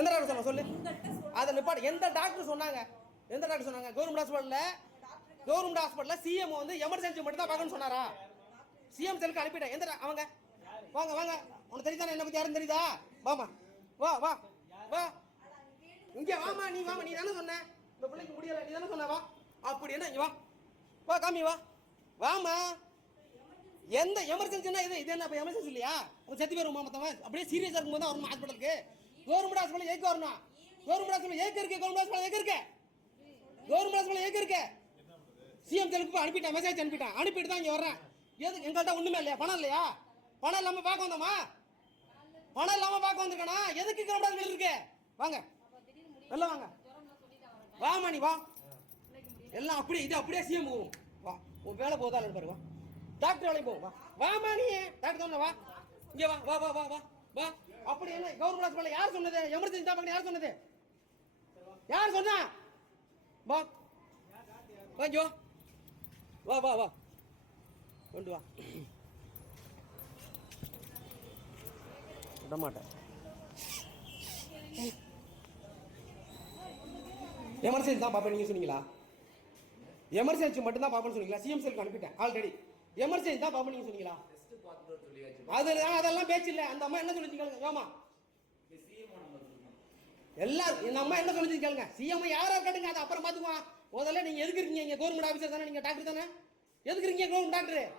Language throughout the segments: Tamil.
எந்த டாக்டர் சொன்னா சொல்லு. அதை நிப்பாடு. எந்த டாக்டர் சொன்னாங்க? எந்த டாக்டர் சொன்னாங்க? கவர்மெண்ட் ஹாஸ்பிட்டல்ல கவர்மெண்ட் ஹாஸ்பிட்டல்ல சிஎம் வந்து எமர்ஜென்சி மட்டும் தான் பார்க்கணும்னு சொன்னாரா? சிஎம் செல்லுக்கு அனுப்பிட்டேன். எந்த அவங்க வாங்க. வாங்க உனக்கு தெரியுதா என்ன பத்தி? யாரும் தெரியுதா? வாமா வா வா. வா. இங்க வாமா நீ வாமா நீ தானே சொன்ன. இந்த பிள்ளைக்கு முடியல. நீ தானே சொன்ன. வா. அப்படி என்ன? இங்க வா. வா காமி வா. வாமா எந்த எமர்ஜென்சினா இது? இது என்ன? இப்போ எமர்ஜென்சி இல்லையா? உங்க செத்து போயிருமா மொத்தமாக அப்படியே சீரியஸாக இருக்கும்போது தான் வரணும் ஹாஸ்பிட்டலுக்கு கவர்மெண்ட் ஹாஸ்பிட்டல் ஏக்கு வரணும்? கவர்மெண்ட் ஹாஸ்பிட்டல் ஏக்கு இருக்கு? கவர்மெண்ட் ஹாஸ்பிட்டல் ஏக்கு இருக்கு? கவர்மெண்ட் ஹாஸ்பிட்டல் ஏக்கு இருக்கு? சிஎம் தெலுங்கு அனுப்பிட்டேன் மெசேஜ் அனுப்பிட்டேன். அனுப்பிட்டு தான் இங்கே வர்றேன். எது எங்கள்கிட்ட ஒன்றுமே இல்லையா? பணம் இல்லையா? பணம் இல்லாமல் பார்க்க வந்தோமா? பணம் இல்லாமல் பார்க்க வந்திருக்கனா? எதுக்கு கவர்மெண்ட் ஹாஸ்பிட்டல் இருக்கு? வாங்க. வெளில வாங்க. வாமா நீ வா. எல்லாம் அப்படியே இது அப்படியே சிஎம் போகும். வா. உன் வேலை போதா பாரு வா. டாக்டர் வேலைக்கு போகும் வா. வாமா நீ. டாக்டர் வா. இங்கே வா வா வா வா வா. வா. அப்படி என்ன கவர்மெண்ட் ஹாஸ்பிட்டல் யார் சொன்னது? எமர்ஜென்சி தான் யார் சொன்னது? யார் சொன்னா? வா. வா வா வா வா. கொண்டு வா. விட மாட்டேன். எமர்ஜென்சி தான் பாப்பா நீங்க சொன்னீங்களா? எமர்ஜென்சி மட்டும் தான் பாப்பேன்னு சொன்னீங்களா சிஎம் செல்க்கு அனுப்பிட்டேன். ஆல்ரெடி எமர்ஜென்சி தான் பாப்பா நீங்க சொன்னீங்களா? டெஸ்ட் பார்த்துட்டு சொல்லியாச்சு. அது அதெல்லாம் பேச்சு இல்லை. அந்த அம்மா என்ன சொல்லிச்சு கேளுங்க கொடுக்கணும் எல்லாம் இந்த அம்மா என்ன சொல்லிச்சு கேளுங்க. சிஎம் யாரா இருக்கட்டுங்க அதை அப்புறம் பார்த்துக்குவோம் முதல்ல நீங்க எதுக்கு இருக்கீங்க? இங்க கவர்மெண்ட் ஆஃபீஸர் தானே நீங்க டாக்டர் தானே? எதுக்கு இருக்கீங்க கவர்மெண்ட் டாக்டர்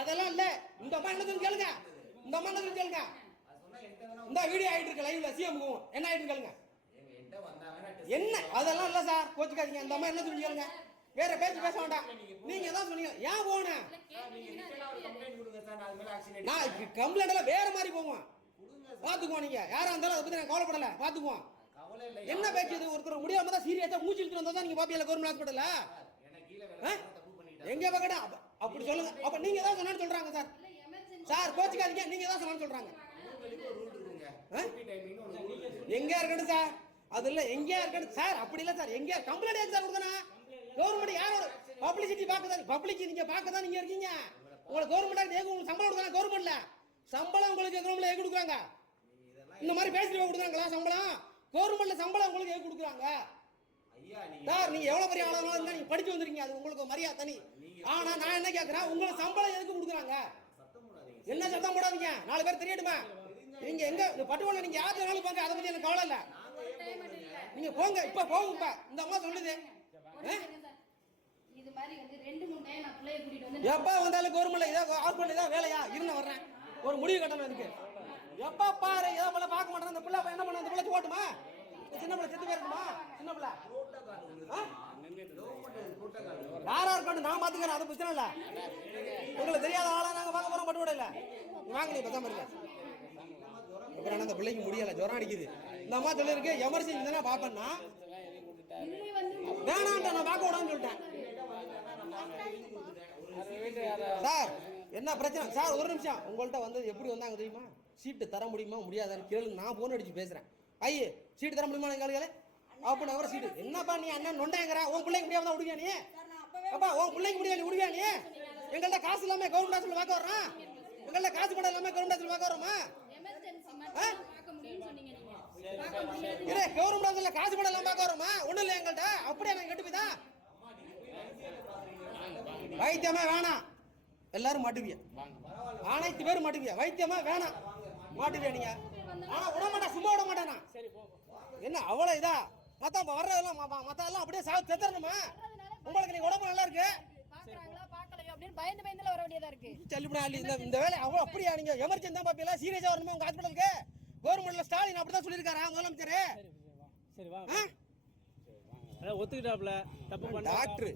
அதெல்லாம் இல்ல. இந்த அம்மா என்ன சொல்லி கேளுங்க. இந்த அம்மா என்ன சொல்லி கேளுங்க. இந்த வீடியோ ஆயிட்டு இருக்கு லைவ்ல சிஎம் என்ன ஆயிட்டு கேளுங்க. என்ன? அதெல்லாம் இல்ல சார். கோச்சுக்காதீங்க. இந்த அம்மா என்ன சொல்லி கேளுங்க. வேற பேச்சு பேச வேண்டாம். நீங்க தான் சொன்னீங்க. ஏன் போனேன் நான் கம்ப்ளைண்ட் எல்லாம் வேற மாதிரி போவோம். பாத்துக்குவோம் நீங்க. யாரா இருந்தாலும் அதை பத்தி நான் கவலைப்படல. பாத்துக்குவோம் என்ன பேச்சு இது? ஒருத்தர் முடியாம தான் சீரியஸா மூச்சு இழுத்து வந்தா தான் நீங்க பாப்பியில கவர்மெண்ட் ஹாஸ்பிட்டல்ல ஆ? எங்க பக்கடா அப்படி சொல்லுங்க. அப்ப நீங்க தான் சொன்னு சொல்றாங்க சார். சார் கோச்சுக்காதீங்க. நீங்க தான் சொன்னு சொல்றாங்க. ஆ? எங்க இருக்கட்டும் சார். அது இல்ல எங்க இருக்கட்டும். சார் அப்படி இல்ல சார். எங்க கம்ப்ளைண்ட் ஏன் சார் கொடுக்கணும் கவர்மெண்ட் யாரோட? பப்ளிசிட்டி பார்க்க பப்ளிக் நீங்க பார்க்க தான் நீங்க இருக்கீங்க? உங்களுக்கு கவர்மெண்ட் ஏங்க உங்களுக்கு சம்பளம் கொடுக்குறாங்க? கவர்மெண்ட்ல சம்பளம் உங்களுக்கு கவர்மெண்ட்ல ஏன் கொடுக்குறாங்க? இந்த மாதிரி பேசுறவங்க கொடுக்குறாங்களா சம்பளம்? கவர்மெண்ட்ல சம்பளம் உங்களுக்கு ஏன் கொடுக்குறாங்க? ஐயா, நீங்க சார் நீங்க எவ்வளவு பெரிய ஆளாக இருந்தா நீங்க படிச்சு வந்திருக்கீங்க. அது உங்களுக்கு மரியாதை தனி. ஆனா நான் என்ன கேக்குறேன்? உங்களுக்கு சம்பளம் எதுக்கு கொடுக்குறாங்க. என்ன சத்தம் போடாதீங்க. நாலு பேர் தெரியட்டுமா நீங்க எங்க? இந்த பட்டுவல நீங்க யாரு வேணாலும் பாங்க. அதை பத்தி எனக்கு கவலை இல்ல. நாங்க போங்க. இப்ப போங்க இப்ப. இந்த அம்மா சொல்லுது. ஆ? இது மாதிரி வந்து ரெண்டு மூணு டைம் நான் பிள்ளைய கூட்டிட்டு வந்து எப்ப வந்தாலும் கவர்மெண்ட்ல ஏதோ ஹாஸ்பிட்டல் ஏதோ வேலையா? இருந்த வர்றேன். ஒரு முடிவு கட்டணம் இருக்கு எப்ப பாரு ஏதோ போல பார்க்க மாட்டேன் இந்த பிள்ளை என்ன பண்ண இந்த பிள்ளை ஓட்டுமா சின்ன பிள்ளை செத்து போயிருக்குமா? சின்ன பிள்ளை. யாரா இருக்கட்டும் நான் பாத்துக்கிறேன் அது பிரச்சனை இல்ல. உங்களுக்கு தெரியாத ஆளா நாங்க பார்க்க போறோம் பட்டு இல்ல. நீ வாங்க நீ பேசாம இருக்க அப்புறம் அந்த பிள்ளைக்கு முடியல. ஜுரம் அடிக்குது. இந்த அம்மா சொல்லிருக்கு எமர்ஜென்சி தானே வந்து வேணான்ட்ட நான் பார்க்க சார் என்ன பிரச்சனை? சார் ஒரு நிமிஷம். உங்கள்கிட்ட வந்து எப்படி வந்தாங்க தெரியுமா? சீட்டு தர முடியுமா முடியாதான்னு கேளு நான் போன் அடிச்சு பேசுறேன். ஐயே சீட்டு தர முடியுமா எங்களுக்கு அப்படின்னு அவரை சீட்டு. என்னப்பா நீ அண்ணன் நொண்டாங்கிற உன் பிள்ளைக்கு முடியாம தான் விடுவியா நீ? அப்பா உன் பிள்ளைக்கு முடியாது நீ விடுவியா நீ? எங்கள்ட்ட காசு இல்லாம கவர்மெண்ட் ஹாஸ்பிட்டல் பார்க்க வர்றான் எங்கள்ட்ட காசு பணம் இல்லாம கவர்மெண்ட் ஹாஸ்பிட்டல் பார்க்க வரோமா கவர்மெண்ட் ஹாஸ்பிட்டல் காசு பணம் இல்லாம பார்க்க வரோமா ஒண்ணும் இல்லை எங்கள்ட்ட? அப்படியே நான் கெட்டு போய்தா வைத்தியமே வேணாம். எல்லாரும் மாட்டுவிய அனைத்து பேரும் மாட்டுவிய வைத்தியமா வேணாம். மாட்டுவியா நீங்க. ஆனா விட மாட்டேன் சும்மா விட மாட்டேனா என்ன அவ்வளவு இதா? மத்த வர்றதெல்லாம் மத்த எல்லாம் அப்படியே சாவு தெத்தரணுமா உங்களுக்கு நீங்க உடம்பு நல்லா இருக்கு? பாக்குறாங்களா பாக்கலையோ அப்படின்னு பயந்து பயந்துல வர வேண்டியதா இருக்கு. சல்லிபடா இந்த இந்த வேலை அவ்வளோ அப்படியா நீங்க? எமர்ஜென்சி தான் பாப்பீங்களா? சீரியஸா வரணுமா உங்க ஹாஸ்பிட்டலுக்கு கவர்மெண்ட்ல ஸ்டாலின் அப்படிதான் சொல்லியிருக்காரா முதலமைச்சர்? சரி? அதான் ஒத்துக்கிட்டாப்ல தப்பு பண்ண டாக்டர்